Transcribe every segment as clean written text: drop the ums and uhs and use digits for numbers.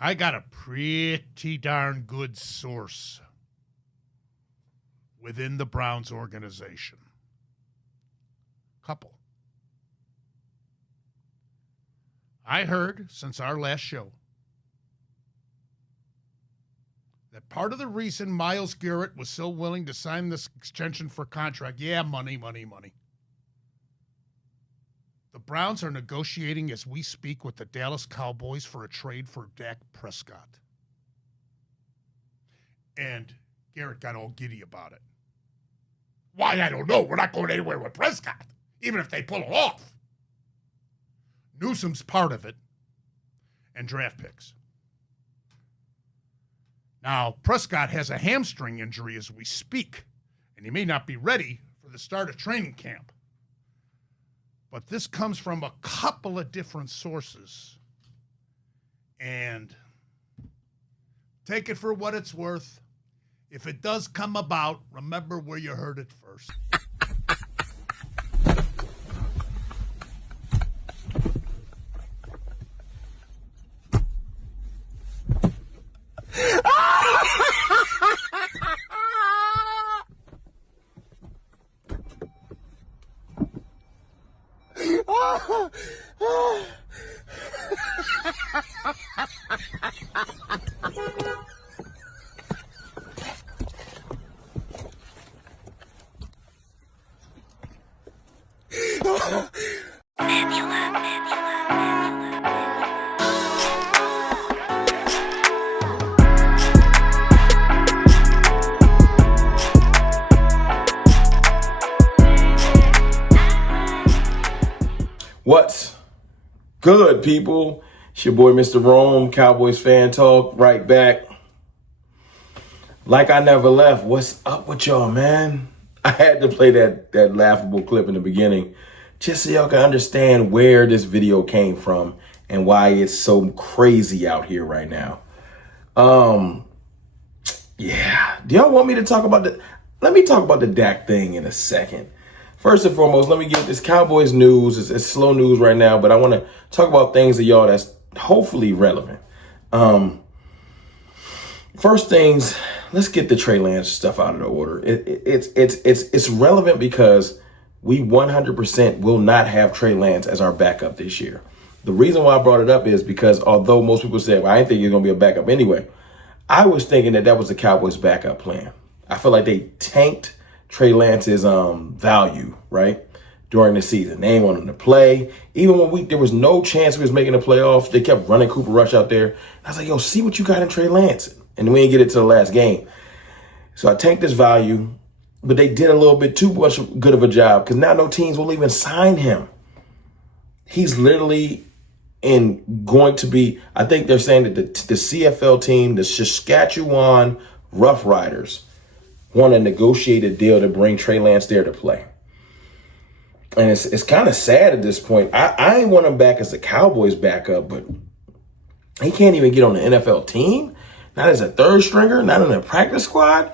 I got a pretty darn good source within the Browns organization. Couple. I heard since our last show that part of the reason Myles Garrett was so willing to sign this extension for contract, money. The Browns are negotiating as we speak with the Dallas Cowboys for a trade for Dak Prescott. And Garrett got all giddy about it. Why, I don't know. We're not going anywhere with Prescott, even if they pull it off. Newsom's part of it, and draft picks. Now, Prescott has a hamstring injury as we speak, and he may not be ready for the start of training camp. But this comes from a couple of different sources. And take it for what it's worth. If it does come about, remember where you heard it first. What's good, people? It's your boy, Mr. Rome, Cowboys Fan Talk, right back. Like I never left. What's up with y'all, man? I had to play that laughable clip in the beginning just so y'all can understand where this video came from and why it's so crazy out here right now. Yeah. Do y'all want me to talk about let me talk about the Dak thing in a second. First and foremost, let me get this Cowboys news. It's slow news right now, but I want to talk about things to y'all that's hopefully relevant. First things, let's get the Trey Lance stuff out of the order. It's relevant because we 100% will not have Trey Lance as our backup this year. The reason why I brought it up is because although most people say, well, I didn't think you're going to be a backup anyway, I was thinking that was the Cowboys' backup plan. I feel like they tanked Trey Lance's value, right, during the season. They ain't want him to play. Even when there was no chance we was making the playoffs, they kept running Cooper Rush out there. I was like, yo, see what you got in Trey Lance. And we didn't get it to the last game. So I tanked this value, but they did a little bit too much good of a job because now no teams will even sign him. He's literally going to be, I think they're saying that the CFL team, the Saskatchewan Rough Riders, want to negotiate a deal to bring Trey Lance there to play. And it's kind of sad at this point. I ain't want him back as a Cowboys backup, but he can't even get on the NFL team. Not as a third stringer, not in a practice squad.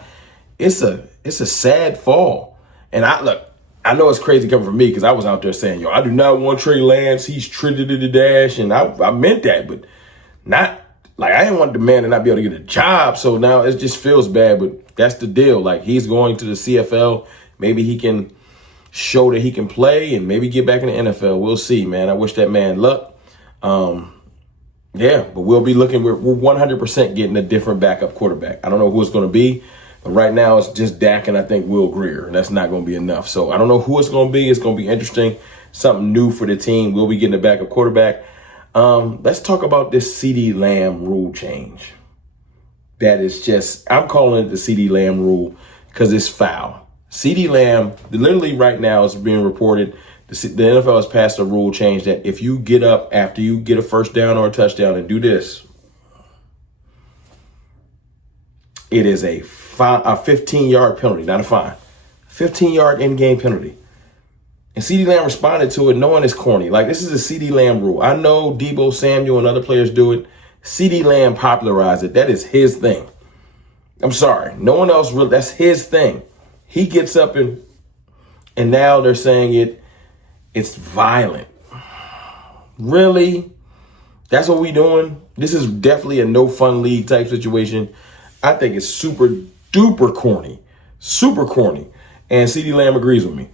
It's a sad fall. And I know it's crazy coming from me because I was out there saying, yo, I do not want Trey Lance. He's treated to the dash. And I meant that, but not like I didn't want the man to not be able to get a job. So now it just feels bad, but that's the deal. Like he's going to the CFL. Maybe he can show that he can play and maybe get back in the NFL. We'll see, man. I wish that man luck. Yeah, but we'll be looking. We're 100% getting a different backup quarterback. I don't know who it's going to be, but right now it's just Dak and I think Will Grier. That's not going to be enough. So I don't know who it's going to be. It's going to be interesting. Something new for the team. We'll be getting a backup quarterback. Let's talk about this Ceedee Lamb rule change. That is just, I'm calling it the Ceedee Lamb rule because it's foul. Ceedee Lamb, literally right now is being reported. The NFL has passed a rule change that if you get up after you get a first down or a touchdown and do this, it is a 15-yard penalty, not a fine. 15-yard in-game penalty. And Ceedee Lamb responded to it knowing it's corny. Like, this is a Ceedee Lamb rule. I know Debo Samuel and other players do it. Ceedee Lamb popularized it. That is his thing. I'm sorry. No one else really. That's his thing. He gets up and now they're saying it's violent. Really? That's what we doing. This is definitely a no fun league type situation. I think it's super duper corny. Super corny. And Ceedee Lamb agrees with me.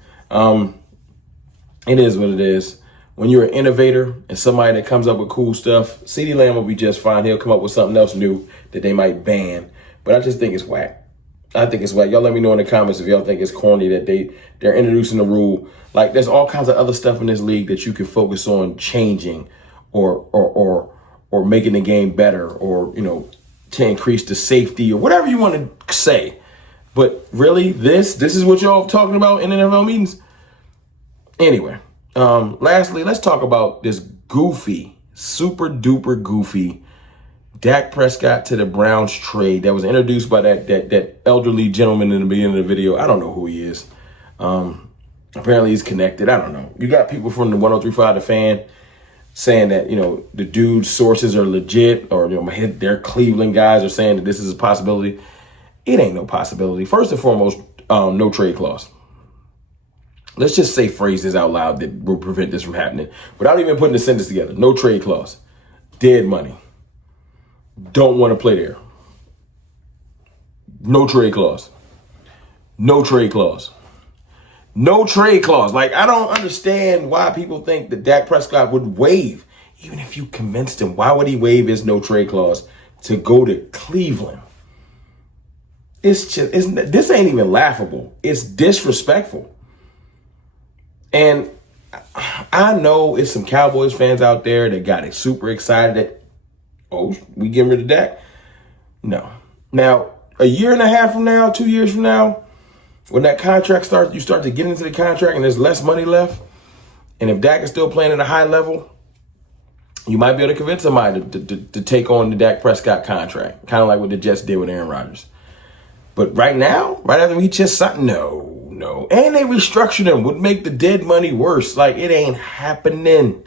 It is what it is. When you're an innovator and somebody that comes up with cool stuff, Ceedee Lamb will be just fine. He'll come up with something else new that they might ban. But I just think it's whack. I think it's whack. Y'all let me know in the comments if y'all think it's corny that they're introducing the rule. Like, there's all kinds of other stuff in this league that you can focus on changing or making the game better, or, you know, to increase the safety or whatever you want to say. But really, this is what y'all talking about in NFL meetings? Anyway, lastly, let's talk about this goofy, super duper goofy Dak Prescott to the Browns trade that was introduced by that elderly gentleman in the beginning of the video. I don't know who he is. Apparently he's connected. I don't know. You got people from the 103.5 The Fan saying that, you know, the dude's sources are legit, or, you know, their Cleveland guys are saying that this is a possibility. It ain't no possibility. First and foremost, no trade clause. Let's just say phrases out loud that will prevent this from happening without even putting the sentence together. No trade clause. Dead money. Don't want to play there. No trade clause. No trade clause. No trade clause. Like, I don't understand why people think that Dak Prescott would waive. Even if you convinced him, why would he waive his no trade clause to go to Cleveland? It's just, this ain't even laughable. It's disrespectful. And I know it's some Cowboys fans out there that got it super excited that, oh, we getting rid of Dak. No. Now, a year and a half from now, 2 years from now, when that contract starts, you start to get into the contract and there's less money left. And if Dak is still playing at a high level, you might be able to convince somebody to take on the Dak Prescott contract, kind of like what the Jets did with Aaron Rodgers. But right now, right after we just signed, no. And they restructured him, would make the dead money worse. Like, it ain't happening.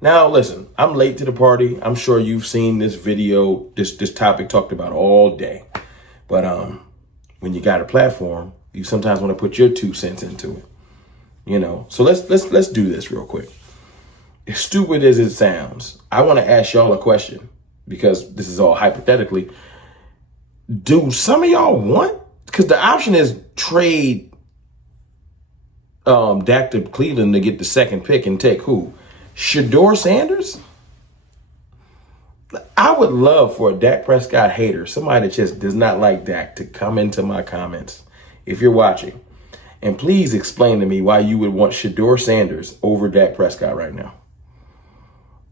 Now, listen, I'm late to the party. I'm sure you've seen this video, this topic talked about all day. But when you got a platform, you sometimes want to put your 2 cents into it. You know, so let's do this real quick. As stupid as it sounds, I want to ask y'all a question, because this is all hypothetically. Do some of y'all want? Because the option is trade Dak to Cleveland to get the second pick and take who? Shedeur Sanders? I would love for a Dak Prescott hater, somebody that just does not like Dak, to come into my comments if you're watching. And please explain to me why you would want Shedeur Sanders over Dak Prescott right now.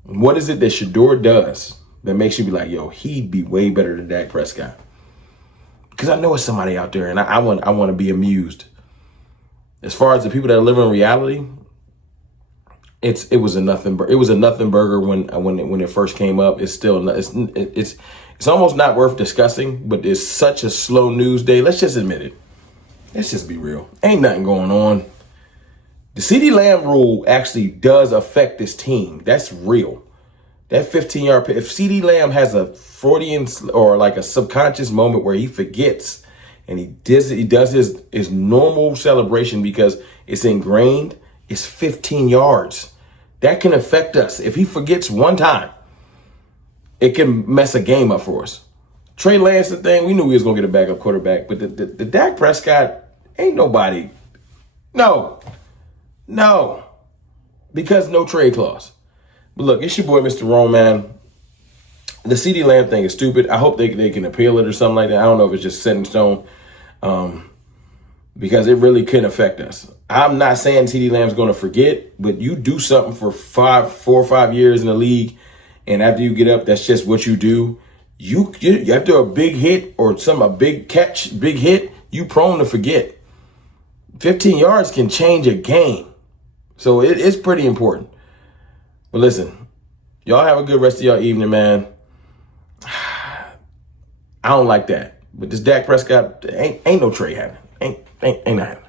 What is it that Shedeur does that makes you be like, yo, he'd be way better than Dak Prescott? Because I know it's somebody out there, and I want to be amused. As far as the people that live in reality, it was a nothing burger when it first came up. It's still it's almost not worth discussing. But it's such a slow news day. Let's just admit it. Let's just be real. Ain't nothing going on. The Ceedee Lamb rule actually does affect this team. That's real. That 15-yard pick. If Ceedee Lamb has a Freudian or like a subconscious moment where he forgets and he does his normal celebration because it's ingrained, it's 15 yards. That can affect us. If he forgets one time, it can mess a game up for us. Trey Lance, the thing, we knew he was going to get a backup quarterback, but the Dak Prescott, ain't nobody. No. Because no trade clause. But look, it's your boy, Mr. Rome, man. The Ceedee Lamb thing is stupid. I hope they can appeal it or something like that. I don't know if it's just set in stone, because it really can affect us. I'm not saying Ceedee Lamb's going to forget, but you do something for 4 or 5 years in the league, and after you get up, that's just what you do. You after a big hit or a big catch, big hit, you prone to forget. 15 yards can change a game. So it's pretty important. But listen, y'all have a good rest of your evening, man. I don't like that. But this Dak Prescott, ain't no trade happening. Ain't not happening.